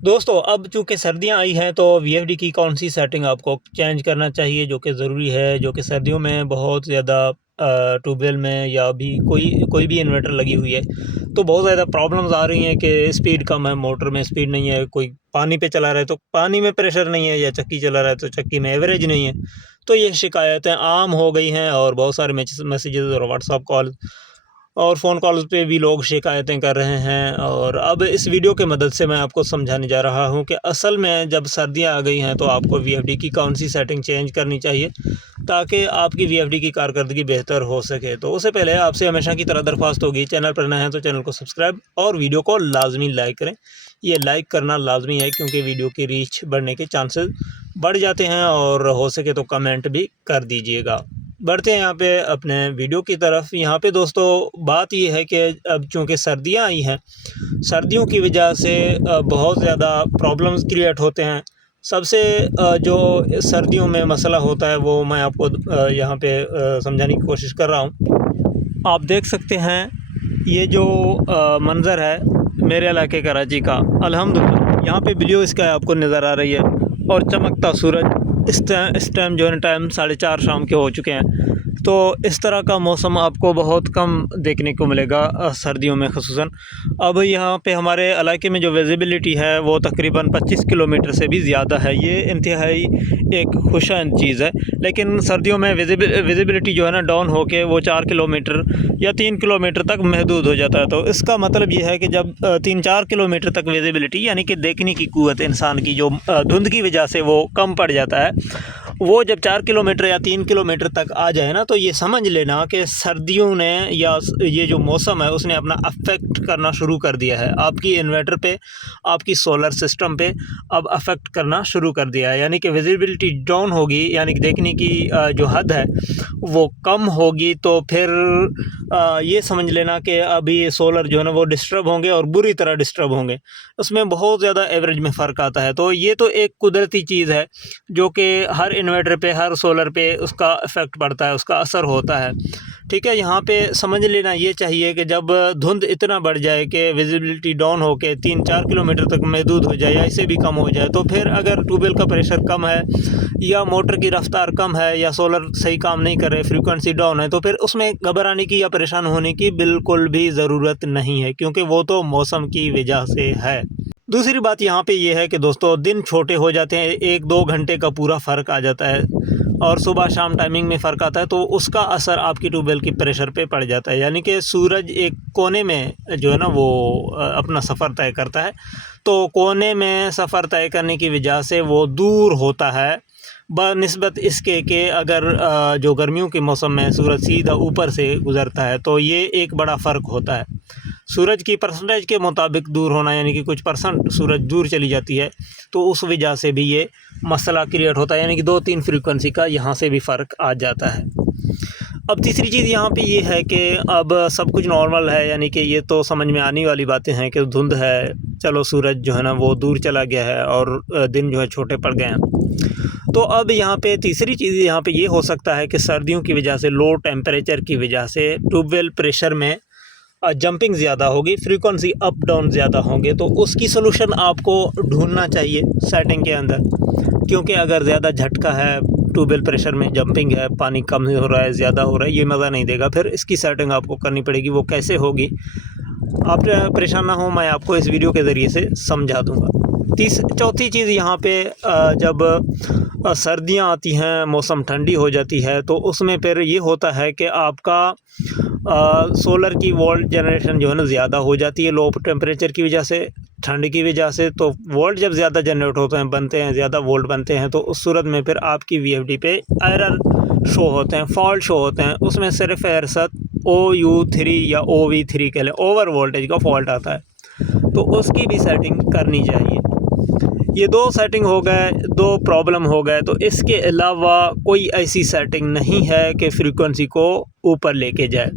दोस्तों अब चूँकि सर्दियाँ आई हैं तो वीएफडी की कौन-सी सेटिंग आपको चेंज करना चाहिए जो कि ज़रूरी है, जो कि सर्दियों में बहुत ज़्यादा ट्यूबवेल में या भी कोई भी इन्वर्टर लगी हुई है, तो बहुत ज़्यादा प्रॉब्लम्स आ रही हैं कि स्पीड कम है, मोटर में स्पीड नहीं है, कोई पानी पे चला रहा है तो पानी में प्रेशर नहीं है या चक्की चला रहा है तो चक्की में एवरेज नहीं है। तो ये शिकायतें आम हो गई हैं और बहुत सारे मैसेजेस और व्हाट्सएप कॉल और फ़ोन कॉल्स पे भी लोग शिकायतें कर रहे हैं। और अब इस वीडियो की मदद से मैं आपको समझाने जा रहा हूँ कि असल में जब सर्दियाँ आ गई हैं तो आपको वीएफडी की कौन-सी सेटिंग चेंज करनी चाहिए ताकि आपकी वीएफडी की कारकर्दगी बेहतर हो सके। तो उससे पहले आपसे हमेशा की तरह दरख्वास्त होगी, चैनल पर नए हैं तो चैनल को सब्सक्राइब और वीडियो को लाज़मी लाइक करें। ये लाइक करना लाज़मी है क्योंकि वीडियो की रीच बढ़ने के चांसेस बढ़ जाते हैं और हो सके तो कमेंट भी कर दीजिएगा। बढ़ते हैं यहाँ पे अपने वीडियो की तरफ। यहाँ पे दोस्तों बात ये है कि अब चूँकि सर्दियाँ आई हैं, सर्दियों की वजह से बहुत ज़्यादा प्रॉब्लम्स क्रिएट होते हैं। सबसे जो सर्दियों में मसला होता है वो मैं आपको यहाँ पे समझाने की कोशिश कर रहा हूँ। आप देख सकते हैं ये जो मंज़र है मेरे इलाके कराची का, अल्हम्दुलिल्लाह यहाँ पे ब्लू स्काई आपको नज़र आ रही है और चमकता सूरज। इस टाइम जो है टाइम 4:30 शाम के हो चुके हैं। तो इस तरह का मौसम आपको बहुत कम देखने को मिलेगा सर्दियों में ख़ुसूसन। अब यहाँ पे हमारे इलाके में जो विज़िबिलिटी है वो तकरीबन 25 किलोमीटर से भी ज़्यादा है। ये इंतहाई एक खुशाइंद चीज़ है। लेकिन सर्दियों में विज़िबिलिटी जो है ना डाउन होके वो 4 किलोमीटर या 3 किलोमीटर तक महदूद हो जाता है। तो इसका मतलब ये है कि जब 3-4 किलोमीटर तक विज़िबिलिटी यानी कि देखने की क़ुव्वत इंसान की जो धुंध की वजह से वो कम पड़ जाता है, वो जब 4 किलोमीटर या 3 किलोमीटर तक आ जाए ना तो ये समझ लेना कि सर्दियों ने या ये जो मौसम है उसने अपना अफेक्ट करना शुरू कर दिया है आपकी इन्वर्टर पे, आपकी सोलर सिस्टम पे अब अफेक्ट करना शुरू कर दिया है। यानी कि विजिबिलिटी डाउन होगी, यानी कि देखने की जो हद है वो कम होगी। तो फिर ये समझ लेना कि अभी सोलर जो है ना वो डिस्टर्ब होंगे और बुरी तरह डिस्टर्ब होंगे। उसमें बहुत ज़्यादा एवरेज में फ़र्क आता है। तो ये तो एक कुदरती चीज़ है जो कि हर इन्वर्टर पे, हर सोलर पे उसका इफ़ेक्ट पड़ता है, उसका असर होता है। ठीक है, यहाँ पे समझ लेना ये चाहिए कि जब धुंध इतना बढ़ जाए कि विजिबिलिटी डाउन हो के 3-4 किलोमीटर तक महदूद हो जाए या इससे भी कम हो जाए, तो फिर अगर ट्यूबवेल का प्रेशर कम है या मोटर की रफ़्तार कम है या सोलर सही काम नहीं कर रहे, फ्रीक्वेंसी डाउन है, तो फिर उसमें घबराने की या परेशान होने की बिल्कुल भी ज़रूरत नहीं है क्योंकि वो तो मौसम की वजह से है। दूसरी बात यहाँ पे ये है कि दोस्तों दिन छोटे हो जाते हैं, 1-2 घंटे का पूरा फ़र्क आ जाता है और सुबह शाम टाइमिंग में फ़र्क आता है, तो उसका असर आपकी ट्यूबवेल की प्रेशर पे पड़ जाता है। यानी कि सूरज एक कोने में जो है ना वो अपना सफ़र तय करता है, तो कोने में सफ़र तय करने की वजह से वो दूर होता है बनिस्बत इसके कि अगर जो गर्मियों के मौसम में सूरज सीधा ऊपर से गुज़रता है तो ये एक बड़ा फ़र्क होता है। सूरज की परसेंटेज के मुताबिक दूर होना, यानी कि कुछ परसेंट सूरज दूर चली जाती है तो उस वजह से भी ये मसला क्रिएट होता है, यानी कि 2-3 फ्रीक्वेंसी का यहाँ से भी फ़र्क आ जाता है। अब तीसरी चीज़ यहाँ पे ये है कि अब सब कुछ नॉर्मल है, यानी कि ये तो समझ में आने वाली बातें हैं कि धुंध है, चलो सूरज जो है ना वो दूर चला गया है और दिन जो है छोटे पड़ गए हैं। तो अब यहाँ पे तीसरी चीज़ यहाँ पे ये हो सकता है कि सर्दियों की वजह से, लो टेम्परेचर की वजह से ट्यूबवेल प्रेशर में जंपिंग ज़्यादा होगी, फ्रीक्वेंसी अप डाउन ज़्यादा होंगे। तो उसकी सलूशन आपको ढूंढना चाहिए सेटिंग के अंदर, क्योंकि अगर ज़्यादा झटका है, ट्यूबवेल प्रेशर में जंपिंग है, पानी कम हो रहा है, ज़्यादा हो रहा है, ये मज़ा नहीं देगा। फिर इसकी सेटिंग आपको करनी पड़ेगी। वो कैसे होगी आप परेशान ना हो, मैं आपको इस वीडियो के ज़रिए से समझा दूँगा। चौथी चीज़ यहाँ पे जब सर्दियाँ आती हैं, मौसम ठंडी हो जाती है, तो उसमें फिर ये होता है कि आपका सोलर की वोल्ट जनरेशन जो है ना ज़्यादा हो जाती है लो टेम्परेचर की वजह से, ठंड की वजह से। तो वोल्ट जब ज़्यादा जनरेट होते हैं, बनते हैं, ज़्यादा वोल्ट बनते हैं, तो उस सूरत में फिर आपकी वीएफडी पे एरर शो होते हैं, फॉल्ट शो होते हैं। उसमें सिर्फ एरसत OU3 या OV3 कह लें, ओवर वोल्टेज का फॉल्ट आता है, तो उसकी भी सेटिंग करनी चाहिए। ये 2 सेटिंग हो गए, 2 प्रॉब्लम हो गए। तो इसके अलावा कोई ऐसी सेटिंग नहीं है कि फ्रीक्वेंसी को ऊपर लेके जाए।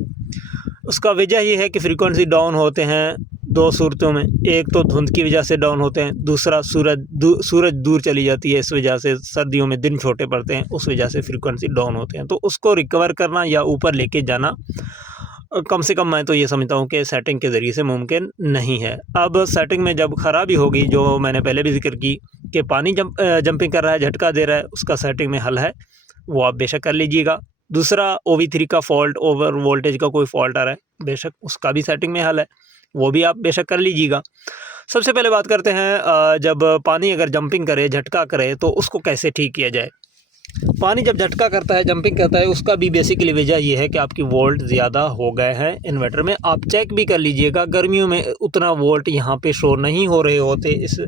उसका वजह ये है कि फ्रीक्वेंसी डाउन होते हैं 2 सूरतों में, एक तो धुंध की वजह से डाउन होते हैं, दूसरा सूरज दूर चली जाती है, इस वजह से सर्दियों में दिन छोटे पड़ते हैं, उस वजह से फ्रीक्वेंसी डाउन होते हैं। तो उसको रिकवर करना या ऊपर लेके जाना कम से कम मैं तो ये समझता हूँ कि सेटिंग के ज़रिए से मुमकिन नहीं है। अब सेटिंग में जब ख़राबी होगी, जो मैंने पहले भी ज़िक्र की कि पानी जंपिंग कर रहा है, झटका दे रहा है, उसका सेटिंग में हल है, वो आप बेशक कर लीजिएगा। दूसरा, OV3 का फ़ॉल्ट, ओवर वोल्टेज का कोई फ़ॉल्ट आ रहा है, बेशक उसका भी सेटिंग में हल है, वो भी आप बेशक कर लीजिएगा। सबसे पहले बात करते हैं जब पानी अगर जंपिंग करे, झटका करे, तो उसको कैसे ठीक किया जाए। पानी जब झटका करता है, जंपिंग करता है, उसका भी बेसिकली वजह ये है कि आपकी वोल्ट ज़्यादा हो गए हैं इन्वर्टर में। आप चेक भी कर लीजिएगा, गर्मियों में उतना वोल्ट यहाँ पे शो नहीं हो रहे होते इस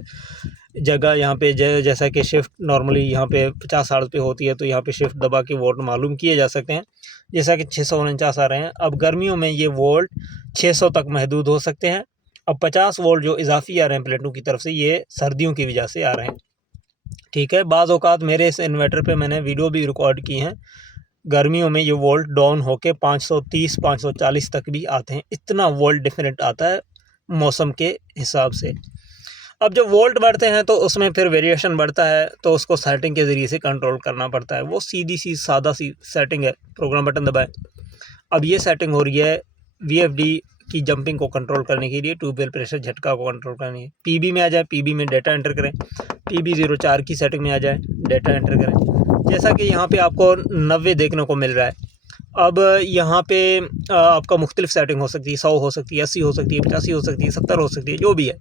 जगह। यहाँ पे जैसा कि शिफ्ट नॉर्मली यहाँ पे 50 हर्ट्ज़ पे होती है, तो यहाँ पे शिफ्ट दबा के वोल्ट मालूम किए जा सकते हैं, जैसा कि 649 आ रहे हैं। अब गर्मियों में ये वोल्ट 600 तक महदूद हो सकते हैं। अब 50 वोल्ट जो इजाफी आ रहे हैं प्लेटों की तरफ से, ये सर्दियों की वजह से आ रहे हैं, ठीक है। बाज़ औक़ात मेरे इस इन्वर्टर पे मैंने वीडियो भी रिकॉर्ड की हैं, गर्मियों में ये वोल्ट डाउन होके 530 540 तक भी आते हैं। इतना वोल्ट डिफरेंट आता है मौसम के हिसाब से। अब जब वोल्ट बढ़ते हैं तो उसमें फिर वेरिएशन बढ़ता है, तो उसको सेटिंग के ज़रिए से कंट्रोल करना पड़ता है। वो सीधी सी सादा सी सेटिंग है, प्रोग्राम बटन दबाएं। अब ये सेटिंग हो रही है VFD की जंपिंग को कंट्रोल करने के लिए, ट्यूबवेल प्रेशर झटका को कंट्रोल करने के लिए। PB में आ जाए, PB में डेटा एंटर करें, PB04 की सेटिंग में आ जाए, डेटा एंटर करें। जैसा कि यहाँ पे आपको 90 देखने को मिल रहा है। अब यहाँ पे आपका मुख्तलिफ सेटिंग हो सकती है, 100 हो सकती है, 80 हो सकती है, 85 हो सकती है, 70 हो सकती है, जो भी है।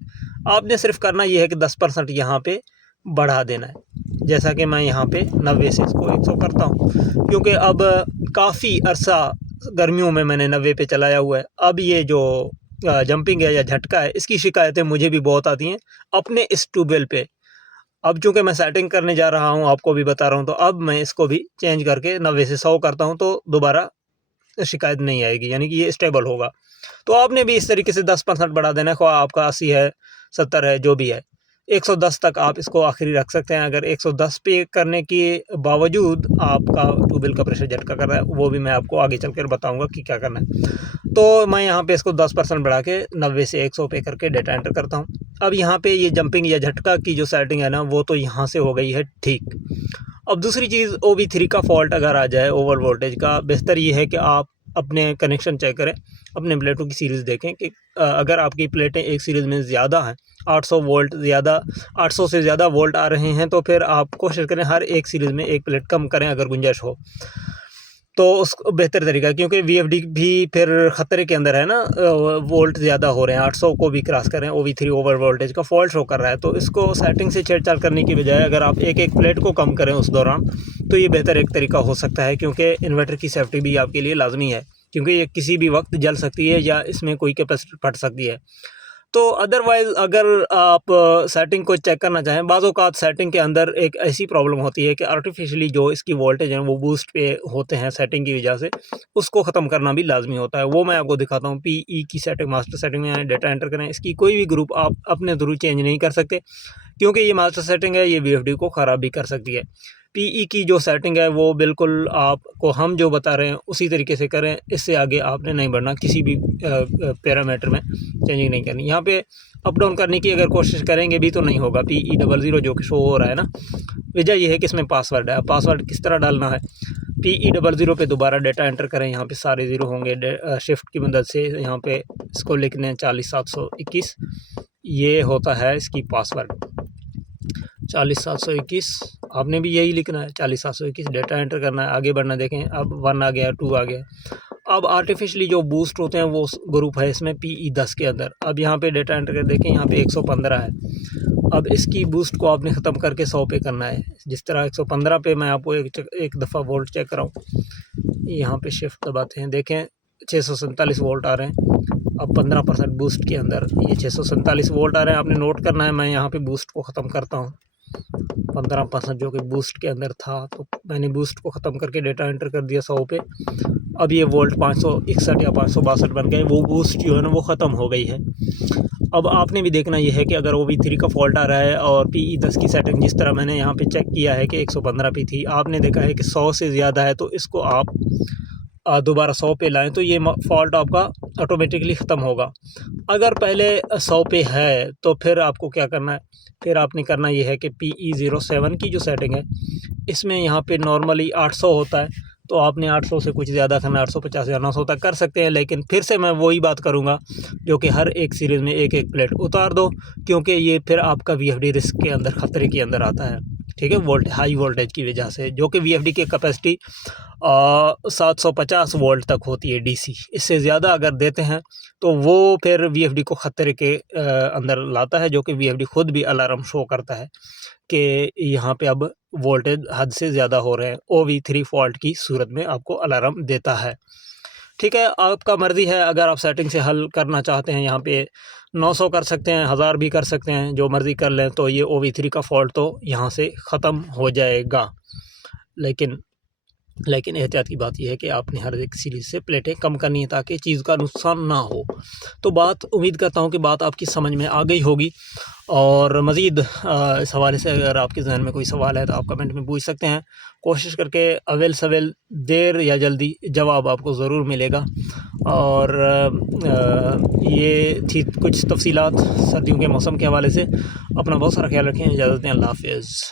आपने सिर्फ करना ये है कि 10% यहाँ पे बढ़ा देना है, जैसा कि मैं यहाँ पे 90 से इसको 100 करता हूँ, क्योंकि अब काफ़ी अरसा गर्मियों में मैंने 90 पे चलाया हुआ है। अब ये जो जंपिंग है या झटका है, इसकी शिकायतें मुझे भी बहुत आती हैं अपने इस ट्यूबवेल पे। अब चूँकि मैं सेटिंग करने जा रहा हूँ, आपको भी बता रहा हूँ, तो अब मैं इसको भी चेंज करके 90 से 100 करता हूँ, तो दोबारा शिकायत नहीं आएगी, यानी कि ये स्टेबल होगा। तो आपने भी इस तरीके से 10% बढ़ा देना है, ख्वाह आपका 80 है, 70 है, जो भी है। 110 तक आप इसको आखिरी रख सकते हैं। अगर 110 पे करने के बावजूद आपका ट्यूबवेल का प्रेशर झटका कर रहा है, वो भी मैं आपको आगे चलकर बताऊंगा कि क्या करना है। तो मैं यहाँ पे इसको 10% बढ़ा के 90 से 100 पे करके डेटा एंटर करता हूँ। अब यहाँ पे ये जंपिंग या झटका की जो सेटिंग है ना, वो तो यहाँ से हो गई है ठीक। अब दूसरी चीज़, OV3 का फॉल्ट अगर आ जाए, ओवर वोल्टेज का, बेहतर ये है कि आप अपने कनेक्शन चेक करें, अपने प्लेटों की सीरीज़ देखें कि अगर आपकी प्लेटें एक सीरीज़ में ज़्यादा हैं, 800 वोल्ट ज़्यादा, 800 से ज़्यादा वोल्ट आ रहे हैं, तो फिर आप कोशिश करें हर एक सीरीज़ में एक प्लेट कम करें अगर गुंजाइश हो, तो उसको बेहतर तरीका है। क्योंकि VFD भी फिर ख़तरे के अंदर है ना, वोल्ट ज़्यादा हो रहे हैं, 800 को भी क्रॉस कर रहे हैं, OV3 ओवर वोल्टेज का फॉल्ट शो कर रहा है। तो इसको सेटिंग से छेड़छाड़ करने की बजाय अगर आप एक एक प्लेट को कम करें उस दौरान, तो ये बेहतर एक तरीका हो सकता है, क्योंकि इन्वर्टर की सेफ्टी भी आपके लिए लाजमी है, क्योंकि ये किसी भी वक्त जल सकती है या इसमें कोई कैपेसिटी फट सकती है। तो अदरवाइज़ अगर आप सेटिंग को चेक करना चाहें, बाज़ औक़ात सेटिंग के अंदर एक ऐसी प्रॉब्लम होती है कि आर्टिफिशियली जो इसकी वोल्टेज है वो बूस्ट पे होते हैं सेटिंग की वजह से, उसको ख़त्म करना भी लाजमी होता है। वो मैं आपको दिखाता हूँ। PE की सेटिंग, मास्टर सेटिंग में आए, डेटा एंटर करें। इसकी कोई भी ग्रुप आप अपने थ्रू चेंज नहीं कर सकते, क्योंकि ये मास्टर सेटिंग है, ये VFD को ख़राब भी कर सकती है। PE की जो सेटिंग है वो बिल्कुल आपको हम जो बता रहे हैं उसी तरीके से करें, इससे आगे आपने नहीं बढ़ना, किसी भी पैरामीटर में चेंजिंग नहीं करनी। यहाँ पे अप डाउन करने की अगर कोशिश करेंगे भी तो नहीं होगा। PE00 जो कि शो हो रहा है ना, वजह यह है कि इसमें पासवर्ड है। पासवर्ड किस तरह डालना है, PE00 पे दोबारा डेटा एंटर करें, यहाँ पे सारे ज़ीरो होंगे, शिफ्ट की मदद से यहाँ पे इसको लिखने हैं 40721, ये होता है इसकी पासवर्ड 40721। आपने भी यही लिखना है 40721, डेटा एंटर करना है, आगे बढ़ना। देखें अब 1 आ गया, 2 आ गया। अब आर्टिफिशियली जो बूस्ट होते हैं वो ग्रुप है इसमें PE10 के अंदर। अब यहाँ पे डेटा एंटर कर देखें, यहाँ पे 115 है। अब इसकी बूस्ट को आपने ख़त्म करके 100 पे करना है। जिस तरह 115 पे मैं आपको एक दफ़ा वोल्ट चेक कराऊँ, यहाँ पे शिफ्ट दबाते हैं, देखें 647 वोल्ट आ रहे हैं। अब 15% बूस्ट के अंदर ये 647 वोल्ट आ रहे हैं। आपने नोट करना है, मैं यहाँ पे बूस्ट को ख़त्म करता हूँ। 15% जो कि बूस्ट के अंदर था, तो मैंने बूस्ट को ख़त्म करके डेटा एंटर कर दिया 100 पे। अब ये वोल्ट 561 या 562 बन गए, वो बूस्ट जो है ना वो ख़त्म हो गई है। अब आपने भी देखना ये है कि अगर OV3 का फॉल्ट आ रहा है और PE10 की सेटिंग जिस तरह मैंने यहाँ पे चेक किया है कि 115 पे थी, आपने देखा है कि 100 से ज़्यादा है, तो इसको आप दोबारा 100 पे लाएँ, तो ये फॉल्ट आपका ऑटोमेटिकली ख़त्म होगा। अगर पहले 100 पे है तो फिर आपको क्या करना है, फिर आपने करना ये है कि PE07 की जो सेटिंग है, इसमें यहाँ पे नॉर्मली 800 होता है, तो आपने 800 से कुछ ज़्यादा करना, 850 या 900 तक कर सकते हैं। लेकिन फिर से मैं वही बात करूँगा जो कि हर एक सीरीज़ में एक एक प्लेट उतार दो, क्योंकि ये फिर आपका VFD रिस्क के अंदर, ख़तरे के अंदर आता है। ठीक है, हाई वोल्टेज की वजह से, जो कि VFD की कैपेसिटी 750 वोल्ट तक होती है DC। इससे ज़्यादा अगर देते हैं तो वो फिर VFD को ख़तरे के अंदर लाता है, जो कि VFD खुद भी अलार्म शो करता है कि यहाँ पे अब वोल्टेज हद से ज़्यादा हो रहे हैं। OV3 फॉल्ट की सूरत में आपको अलार्म देता है। ठीक है, आपका मर्ज़ी है, अगर आप सेटिंग से हल करना चाहते हैं यहाँ पे 900 कर सकते हैं, 1000 भी कर सकते हैं, जो मर्ज़ी कर लें, तो ये OV3 का फॉल्ट तो यहाँ से ख़त्म हो जाएगा। लेकिन एहतियात की बात यह है कि आपने हर एक सीरीज़ से प्लेटें कम करनी है ताकि चीज़ का नुकसान ना हो। तो उम्मीद करता हूँ कि बात आपकी समझ में आ गई होगी। और मज़ीद इस हवाले से अगर आपके ज़हन में कोई सवाल है तो आप कमेंट में पूछ सकते हैं। कोशिश करके अवेल सवेल, देर या जल्दी जवाब आपको ज़रूर मिलेगा। और ये थी कुछ तफ़सीलात सर्दियों के मौसम के हवाले से। अपना बहुत सारा ख्याल रखें। इजाज़त दें। अल्लाह हाफ़िज़।